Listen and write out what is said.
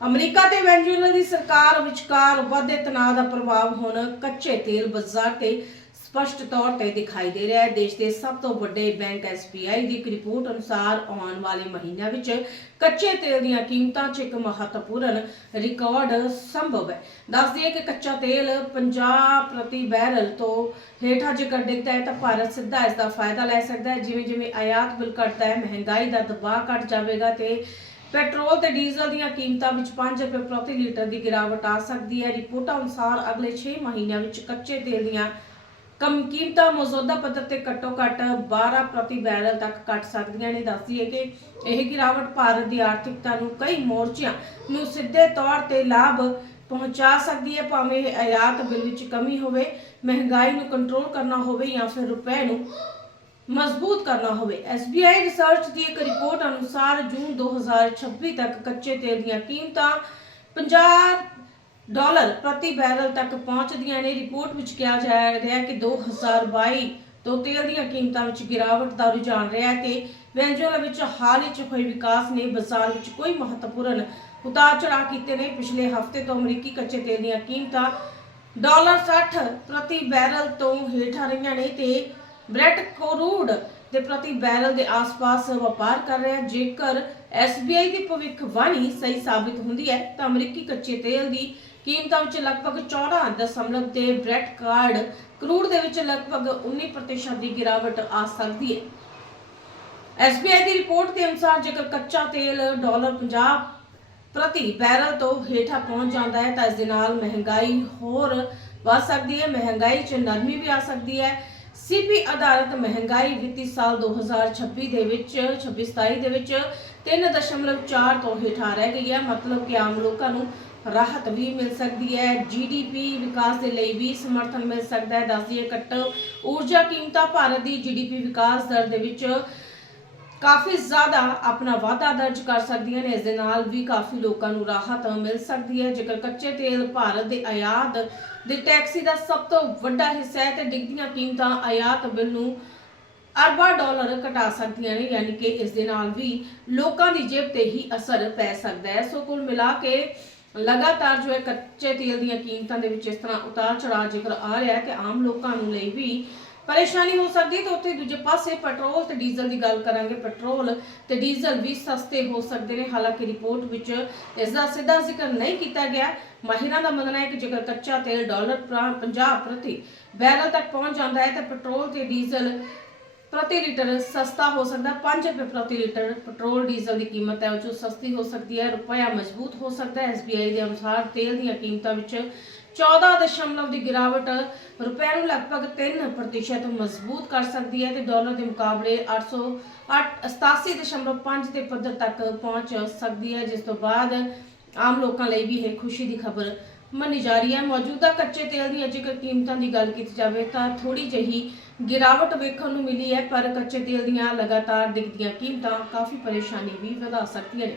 America ਤੇ Venezuela ਦੀ ਸਰਕਾਰ ਵਿਚਕਾਰ ਵਧਦੇ ਤਣਾਅ ਦਾ ਪ੍ਰਭਾਵ ਹੁਣ ਕੱਚੇ ਤੇਲ ਬਾਜ਼ਾਰ ਤੇ ਸਪਸ਼ਟ ਤੌਰ ਤੇ ਦਿਖਾਈ ਦੇ ਰਿਹਾ ਹੈ। ਦੇਸ਼ ਦੇ ਸਭ ਤੋਂ ਵੱਡੇ ਬੈਂਕ SBI ਦੀ ਇੱਕ ਰਿਪੋਰਟ ਅਨੁਸਾਰ ਆਉਣ ਵਾਲੇ ਮਹੀਨਿਆਂ ਵਿੱਚ ਕੱਚੇ ਤੇਲ ਦੀਆਂ ਕੀਮਤਾਂ 'ਚ ਇੱਕ ਮਹੱਤਵਪੂਰਨ ਰਿਕਾਰਡ ਸੰਭਵ ਹੈ। ਦੱਸ ਦਈਏ ਕਿ ਕੱਚਾ ਤੇਲ 50 ਪ੍ਰਤੀ ਬੈਰਲ ਤੋਂ ਹੇਠਾਂ ਜੇਕਰ ਡਿੱਗਦਾ ਹੈ ਤਾਂ ਭਾਰਤ ਸਿੱਧਾ ਇਸ ਦਾ ਫਾਇਦਾ ਲੈ ਸਕਦਾ ਹੈ। ਜਿਵੇਂ ਜਿਵੇਂ ਆਯਾਤ ਬਿੱਲ ਘਟਦਾ ਹੈ, ਮਹਿੰਗਾਈ ਦਾ ਦਬਾਅ ਘਟ ਜਾਵੇਗਾ ਤੇ ਪੈਟਰੋਲ ਤੇ ਡੀਜ਼ਲ ਦੀਆਂ ਕੀਮਤਾਂ ਵਿੱਚ 5 ਰੁਪਏ ਪ੍ਰਤੀ ਲੀਟਰ ਦੀ ਗਿਰਾਵਟ ਆ ਸਕਦੀ ਹੈ। ਰਿਪੋਰਟਾਂ ਅਨੁਸਾਰ ਅਗਲੇ 6 ਮਹੀਨਿਆਂ ਵਿੱਚ ਕੱਚੇ ਤੇਲ ਦੀਆਂ ਕਮ ਕੀਮਤਾਂ ਮੌਜੂਦਾ ਪੱਧਰ ਤੇ ਘੱਟੋ ਘੱਟ 12 ਪ੍ਰਤੀ ਬੈਰਲ ਤੱਕ ਘਟ ਸਕਦੀਆਂ ਨੇ। ਦੱਸਦੀ ਹੈ ਕਿ ਇਹ ਗਿਰਾਵਟ ਭਾਰਤ ਦੀ ਆਰਥਿਕਤਾ ਨੂੰ ਕਈ ਮੋਰਚਿਆਂ ਨੂੰ ਸਿੱਧੇ ਤੌਰ ਤੇ ਲਾਭ ਪਹੁੰਚਾ ਸਕਦੀ ਹੈ। ਭਾਵੇਂ ਇਹ ਆਯਾਤ ਬਿੱਲ ਵਿੱਚ ਕਮੀ ਹੋਵੇ, ਮਹਿੰਗਾਈ ਨੂੰ ਕੰਟਰੋਲ ਕਰਨਾ ਹੋਵੇ ਜਾਂ ਫਿਰ ਰੁਪਏ ਨੂੰ ਮਜ਼ਬੂਤ ਕਰਨਾ ਹੋਵੇ। SBI ਰਿਸਰਚ ਦੀ ਇੱਕ ਰਿਪੋਰਟ ਅਨੁਸਾਰ ਜੂਨ 2026 ਤੱਕ ਕੱਚੇ ਤੇਲ ਦੀਆਂ ਕੀਮਤਾਂ 50 ਡਾਲਰ ਪ੍ਰਤੀ ਬੈਰਲ ਤੱਕ ਪਹੁੰਚਦੀਆਂ ਨੇ। ਰਿਪੋਰਟ ਵਿੱਚ ਕਿਹਾ ਜਾ ਰਿਹਾ ਹੈ ਕਿ 2022 ਤੋਂ ਤੇਲ ਦੀਆਂ ਕੀਮਤਾਂ ਵਿੱਚ ਗਿਰਾਵਟ ਦਾ ਰੁਝਾਨ ਰਿਹਾ ਹੈ ਤੇ ਵੈਨਜ਼ੂਏਲਾ ਵਿੱਚ ਹਾਲ ਹੀ 'ਚ ਹੋਏ ਵਿਕਾਸ ਨੇ ਬਾਜ਼ਾਰ ਵਿੱਚ ਕੋਈ ਮਹੱਤਵਪੂਰਨ ਉਤਾਰ ਚੜਾਅ ਕੀਤੇ ਨੇ। ਪਿਛਲੇ ਹਫ਼ਤੇ ਤੋਂ ਅਮਰੀਕੀ ਕੱਚੇ ਤੇਲ ਦੀਆਂ ਕੀਮਤਾਂ ਡਾਲਰ 60 ਪ੍ਰਤੀ ਬੈਰਲ ਤੋਂ ਹੇਠਾਂ ਰਹੀਆਂ ਨੇ ਤੇ ਬ੍ਰੈਟ ਕਰੂਡ ਦੇ ਪ੍ਰਤੀ ਬੈਰਲ ਦੇ ਆਸ-ਪਾਸ ਵਪਾਰ ਕਰ ਰਿਹਾ ਹੈ। ਜੇਕਰ SBI ਦੀ ਭਵਿੱਖਬਾਣੀ ਸਹੀ ਸਾਬਿਤ ਹੁੰਦੀ ਹੈ, ਤਾਂ ਅਮਰੀਕੀ ਕੱਚੇ ਤੇਲ ਦੀ ਕੀਮਤਾਂ ਵਿੱਚ ਲਗਭਗ 14 ਦਸ਼ਮਲਵ ਤੇ ਬ੍ਰੈਟ ਕਾਰਡ ਕਰੂਡ ਦੇ ਵਿੱਚ ਲਗਭਗ 19% ਦੀ ਗਿਰਾਵਟ ਆ ਸਕਦੀ ਹੈ। SBI ਦੀ ਰਿਪੋਰਟ ਦੇ ਅਨੁਸਾਰ ਜੇਕਰ ਕੱਚਾ ਤੇਲ ਡਾਲਰ 50 ਪ੍ਰਤੀ ਬੈਰਲ ਤੋਂ ਹੇਠਾਂ ਪਹੁੰਚ ਜਾਂਦਾ ਹੈ, ਤਾਂ ਇਸ ਦੇ ਨਾਲ ਮਹਿੰਗਾਈ ਹੋਰ ਵੱਧ ਸਕਦੀ ਹੈ। ਮਹਿੰਗਾਈ 'ਚ ਨਰਮੀ ਵੀ ਆ ਸਕਦੀ ਹੈ। ਸੀਪੀ ਆਧਾਰਿਤ ਮਹਿੰਗਾਈ ਵਿੱਤੀ ਸਾਲ 2026 ਦੇ ਵਿੱਚ 26-27 ਦੇ ਵਿੱਚ 3.4 ਤੋਂ ਹੇਠਾਂ ਰਹਿ ਗਈ ਹੈ। ਮਤਲਬ ਕਿ ਆਮ ਲੋਕਾਂ ਨੂੰ ਰਾਹਤ ਵੀ ਮਿਲ ਸਕਦੀ ਹੈ। ਜੀਡੀਪੀ ਵਿਕਾਸ ਦੇ ਲਈ ਵੀ ਸਮਰਥਨ ਮਿਲ ਸਕਦਾ ਹੈ। ਦੱਸਦੀਏ ਕੱਟ ਊਰਜਾ ਕੀਮਤਾਂ ਭਾਰਤ ਦੀ ਜੀਡੀਪੀ ਵਿਕਾਸ ਦਰ ਦੇ ਵਿੱਚ ਕਾਫੀ ਜ਼ਿਆਦਾ ਆਪਣਾ ਵਾਧਾ ਦਰਜ ਕਰ ਸਕਦੀਆਂ ਨੇ। ਇਸ ਦੇ ਨਾਲ ਵੀ ਕਾਫੀ ਲੋਕਾਂ ਨੂੰ ਰਾਹਤ ਮਿਲ ਸਕਦੀ ਹੈ। ਜੇਕਰ ਕੱਚੇ ਤੇਲ ਭਾਰਤ ਦੇ ਆਯਾਤ ਦੇ ਟੈਕਸੀ ਦਾ ਸਭ ਤੋਂ ਵੱਡਾ ਹਿੱਸਾ ਹੈ, ਤੇ ਡਿੱਗਦੀਆਂ ਕੀਮਤਾਂ ਆਯਾਤ ਬਿੱਲ ਨੂੰ ਅਰਬਾਂ ਡਾਲਰ ਘਟਾ ਸਕਦੀਆਂ ਨੇ, ਯਾਨੀ ਕਿ ਇਸ ਦੇ ਨਾਲ ਵੀ ਲੋਕਾਂ ਦੀ ਜੇਬ ਤੇ ਹੀ ਅਸਰ ਪੈ ਸਕਦਾ ਹੈ। ਸੋ ਕੁੱਲ ਮਿਲਾ ਕੇ ਲਗਾਤਾਰ ਜੋ ਹੈ ਕੱਚੇ ਤੇਲ ਦੀਆਂ ਕੀਮਤਾਂ ਦੇ ਵਿੱਚ ਇਸ ਤਰ੍ਹਾਂ ਉਤਾਰ ਚੜਾਅ ਜ਼ਿਕਰ ਆ ਰਿਹਾ ਹੈ ਕਿ ਆਮ ਲੋਕਾਂ ਨੂੰ ਲਈ ਵੀ ਪਰੇਸ਼ਾਨੀ ਹੋ ਸਕਦੀ ਹੈ ਤੇ ਉੱਥੇ ਦੂਜੇ ਪਾਸੇ ਪੈਟਰੋਲ ਤੇ ਡੀਜ਼ਲ ਦੀ ਗੱਲ ਕਰਾਂਗੇ। ਪੈਟਰੋਲ ਤੇ ਡੀਜ਼ਲ ਵੀ ਸਸਤੇ ਹੋ ਸਕਦੇ ਨੇ। ਹਾਲਾਂਕਿ ਰਿਪੋਰਟ ਵਿੱਚ ਇਸ ਦਾ ਸਿੱਧਾ ਜ਼ਿਕਰ ਨਹੀਂ ਕੀਤਾ ਗਿਆ। ਮਾਹਿਰਾਂ ਦਾ ਮੰਨਣਾ ਹੈ ਕਿ ਜੇਕਰ ਕੱਚਾ ਤੇਲ ਡਾਲਰ 50 ਪ੍ਰਤੀ ਬੈਰਲ ਤੱਕ ਪਹੁੰਚ ਜਾਂਦਾ ਹੈ, ਤਾਂ ਪੈਟਰੋਲ ਤੇ ਡੀਜ਼ਲ ਪ੍ਰਤੀ ਲੀਟਰ ਸਸਤਾ ਹੋ ਸਕਦਾ 5 ਰੁਪਏ ਪ੍ਰਤੀ ਲੀਟਰ ਪੈਟਰੋਲ, ਡੀਜ਼ਲ ਦੀ ਕੀਮਤ ਹੈ, ਉਹ 'ਚੋਂ ਸਸਤੀ ਹੋ ਸਕਦੀ ਹੈ। ਰੁਪਇਆ ਮਜ਼ਬੂਤ ਹੋ ਸਕਦਾ ਹੈ। SBI ਦੇ ਅਨੁਸਾਰ ਤੇਲ ਦੀਆਂ ਕੀਮਤਾਂ ਵਿੱਚ 14 ਦਸ਼ਮਲਵ ਦੀ ਗਿਰਾਵਟ ਰੁਪਏ ਨੂੰ ਲਗਭਗ 3% ਮਜ਼ਬੂਤ ਕਰ ਸਕਦੀ ਹੈ ਤੇ ਡਾਲਰ ਦੇ ਮੁਕਾਬਲੇ 887.5 ਦੇ ਪੱਧਰ ਤੱਕ ਪਹੁੰਚ ਸਕਦੀ ਹੈ, ਜਿਸ ਤੋਂ ਬਾਅਦ ਆਮ ਲੋਕਾਂ ਲਈ ਵੀ ਇਹ ਖੁਸ਼ੀ ਦੀ ਖਬਰ ਮੰਨੀ ਜਾ ਰਹੀ ਹੈ। ਮੌਜੂਦਾ ਕੱਚੇ ਤੇਲ ਦੀਆਂ ਜੇਕਰ ਕੀਮਤਾਂ ਦੀ ਗੱਲ ਕੀਤੀ ਜਾਵੇ ਤਾਂ ਥੋੜੀ ਜਿਹੀ ਗਿਰਾਵਟ ਵੇਖਣ ਨੂੰ ਮਿਲੀ ਹੈ, ਪਰ ਕੱਚੇ ਤੇਲ ਦੀਆਂ ਲਗਾਤਾਰ ਦਿਖਦੀਆਂ ਕੀਮਤਾਂ ਕਾਫੀ ਪਰੇਸ਼ਾਨੀ ਵੀ ਵਧਾ ਸਕਦੀਆਂ ਨੇ।